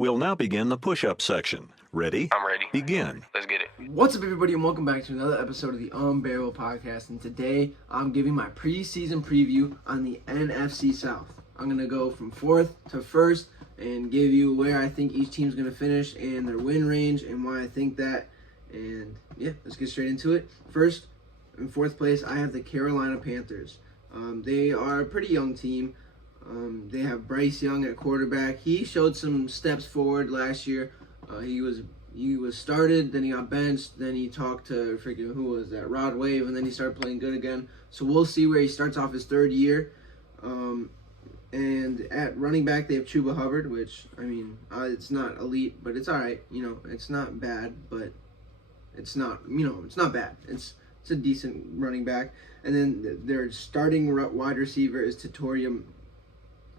We'll now begin the push-up section. Ready? I'm ready. Begin. Let's get it. What's up, everybody, and welcome back to another episode of the Unbearable Podcast. And today, I'm giving my preseason preview on the NFC South. I'm going to go from fourth to first and give you where I think each team's going to finish and their win range and why I think that. And yeah, let's get straight into it. First, in fourth place, I have the Carolina Panthers. They are a pretty young team. They have Bryce Young at quarterback. He showed some steps forward last year. He was started, then he got benched, then he talked to Rod Wave, and then he started playing good again. So we'll see where he starts off his third year. And at running back, they have Chuba Hubbard, which, it's not elite, but it's all right. It's not bad, but it's not bad. It's a decent running back. And then their starting wide receiver is Tatoria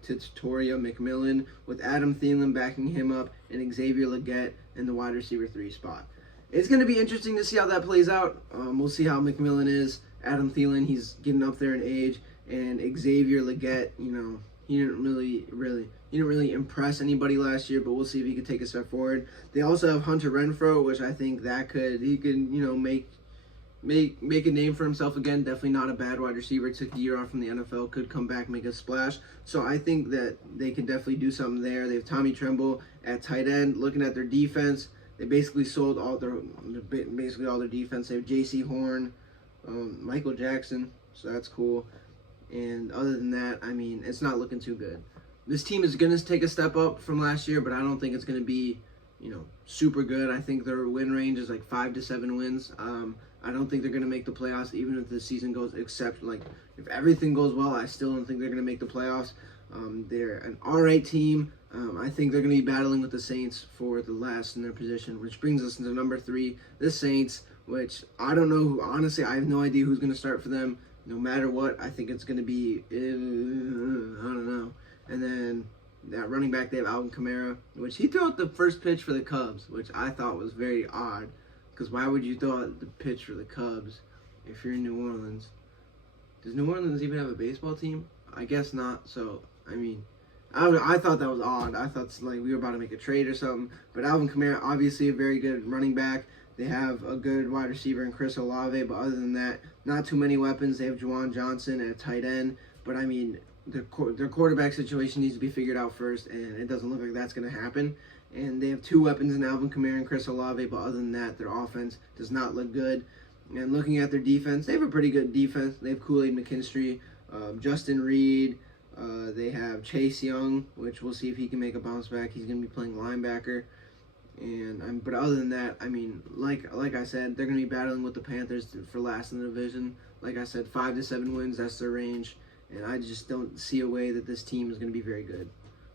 McMillan, with Adam Thielen backing him up and Xavier Legette in the wide receiver 3 spot. It's going to be interesting to see how that plays out. We'll see how McMillan is. Adam Thielen, he's getting up there in age, and Xavier Legette, he didn't really impress anybody last year, but we'll see if he could take a step forward. They also have Hunter Renfrow, which I think he could make a name for himself again. Definitely not a bad wide receiver. Took a year off from the NFL. Could come back, make a splash. So I think that they can definitely do something there. They have Tommy Tremble at tight end. Looking at their defense, they basically sold all their defense. They have J.C. Horn, Michael Jackson. So that's cool. And other than that, it's not looking too good. This team is going to take a step up from last year, but I don't think it's going to be, super good. I think their win range is like 5 to 7 wins. I don't think they're going to make the playoffs, even if the season goes, if everything goes well, I still don't think they're going to make the playoffs. They're an all-right team. I think they're going to be battling with the Saints for the last in their position, which brings us into number 3, the Saints, which I don't know. Honestly, I have no idea who's going to start for them. No matter what, I think it's going to be, I don't know. And then that running back, they have Alvin Kamara, which he threw out the first pitch for the Cubs, which I thought was very odd. Because why would you throw out the pitch for the Cubs if you're in New Orleans? Does New Orleans even have a baseball team? I guess not. So, I thought that was odd. I thought we were about to make a trade or something. But Alvin Kamara, obviously a very good running back. They have a good wide receiver in Chris Olave. But other than that, not too many weapons. They have Juwan Johnson at tight end. But, their quarterback situation needs to be figured out first. And it doesn't look like that's going to happen. And they have 2 weapons in Alvin Kamara and Chris Olave, but other than that, their offense does not look good. And looking at their defense, they have a pretty good defense. They have Kool-Aid McKinstry, Justin Reed. They have Young, which we'll see if he can make a bounce back. He's going to be playing linebacker. And but other than that, like I said, they're going to be battling with the Panthers for last in the division. Like I said, 5 to 7 wins, that's their range. And I just don't see a way that this team is going to be very good.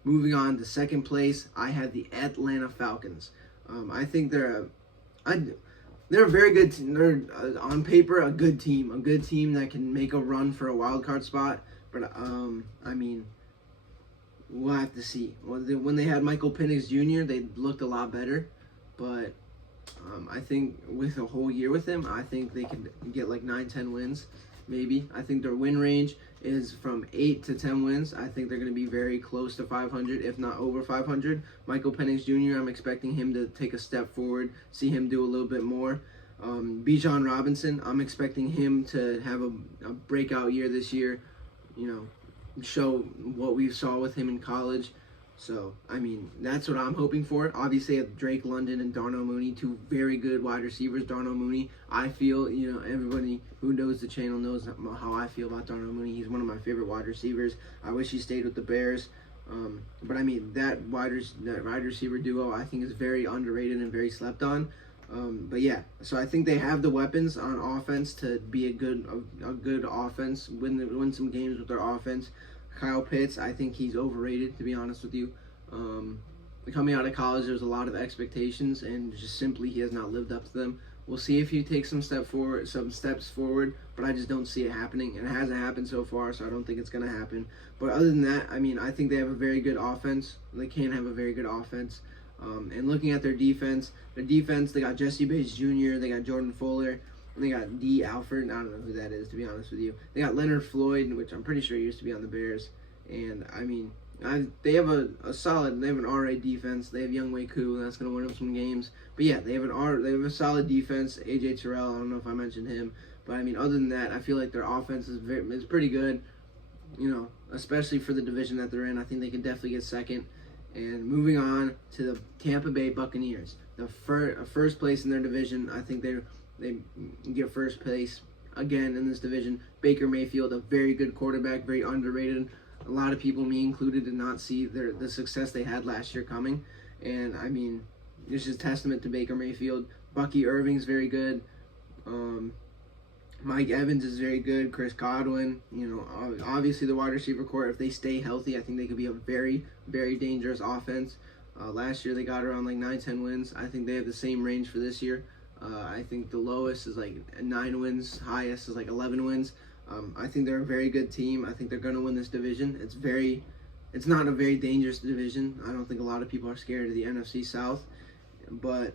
Moving on to second place, I had the Atlanta Falcons. I think they're a very good team. They're on paper a good team that can make a run for a wild card spot. But we'll have to see. When they had Michael Penix Jr., they looked a lot better. But I think with a whole year with him, I think they can get like 9-10 wins. Maybe. I think their win range is from 8 to 10 wins. I think they're going to be very close to 500, if not over 500. Michael Penix Jr., I'm expecting him to take a step forward, see him do a little bit more. Bijan Robinson, I'm expecting him to have a breakout year this year, show what we saw with him in college. So, that's what I'm hoping for. Obviously, I have Drake London and Darnell Mooney, 2 very good wide receivers. Darnell Mooney, I feel, everybody who knows the channel knows how I feel about Darnell Mooney. He's one of my favorite wide receivers. I wish he stayed with the Bears. But that wide receiver duo, I think, is very underrated and very slept on. But yeah, so I think they have the weapons on offense to be a good offense, win some games with their offense. Kyle Pitts, I think he's overrated, to be honest with you. Coming out of college, there's a lot of expectations, and just simply he has not lived up to them. We'll see if he takes some steps forward, but I just don't see it happening, and it hasn't happened so far, so I don't think it's going to happen. But other than that, I think they have a very good offense. They can have a very good offense. And looking at their defense, they got Jesse Bates Jr., they got Jordan Fuller, and they got D. Alford. I don't know who that is, to be honest with you. They got Leonard Floyd, which I'm pretty sure used to be on the Bears. And, They have they have an alright defense. They have Young Wei Koo, and that's going to win them some games. But yeah, they have a solid defense. AJ Terrell, I don't know if I mentioned him, but I mean, other than that, I feel like their offense is pretty good. You know, especially for the division that they're in, I think they can definitely get second. And moving on to the Tampa Bay Buccaneers, the first place in their division. I think they get first place again in this division. Baker Mayfield, a very good quarterback, very underrated. A lot of people, me included, did not see the success they had last year coming. And, I mean, this is testament to Baker Mayfield. Bucky Irving's very good. Mike Evans is very good. Chris Godwin, you know, obviously the wide receiver core, if they stay healthy, I think they could be a very, very dangerous offense. Last year they got around like 9-10 wins. I think they have the same range for this year. I think the lowest is like 9 wins, highest is like 11 wins. I think they're a very good team. I think they're going to win this division. It's not a very dangerous division. I don't think a lot of people are scared of the NFC South. But,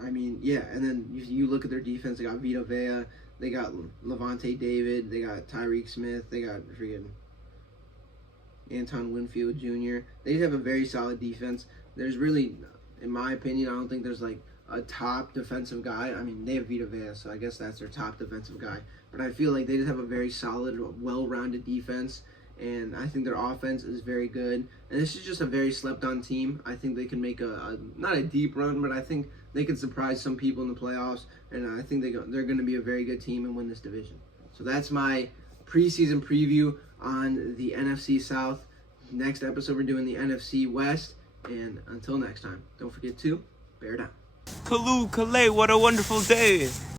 I mean, yeah, and then you look at their defense. They got Vita Vea. They got Levante David. They got Tyreek Smith. They got freaking Anton Winfield Jr. They have a very solid defense. There's really, in my opinion, I don't think there's like a top defensive guy. I mean, they have Vita Vea, so I guess that's their top defensive guy. But I feel like they just have a very solid, well-rounded defense, and I think their offense is very good. And this is just a very slept-on team. I think they can make not a deep run, but I think they can surprise some people in the playoffs, and I think they're going to be a very good team and win this division. So that's my preseason preview on the NFC South. Next episode, we're doing the NFC West, and until next time, don't forget to bear down. Kalu, Kalei, what a wonderful day.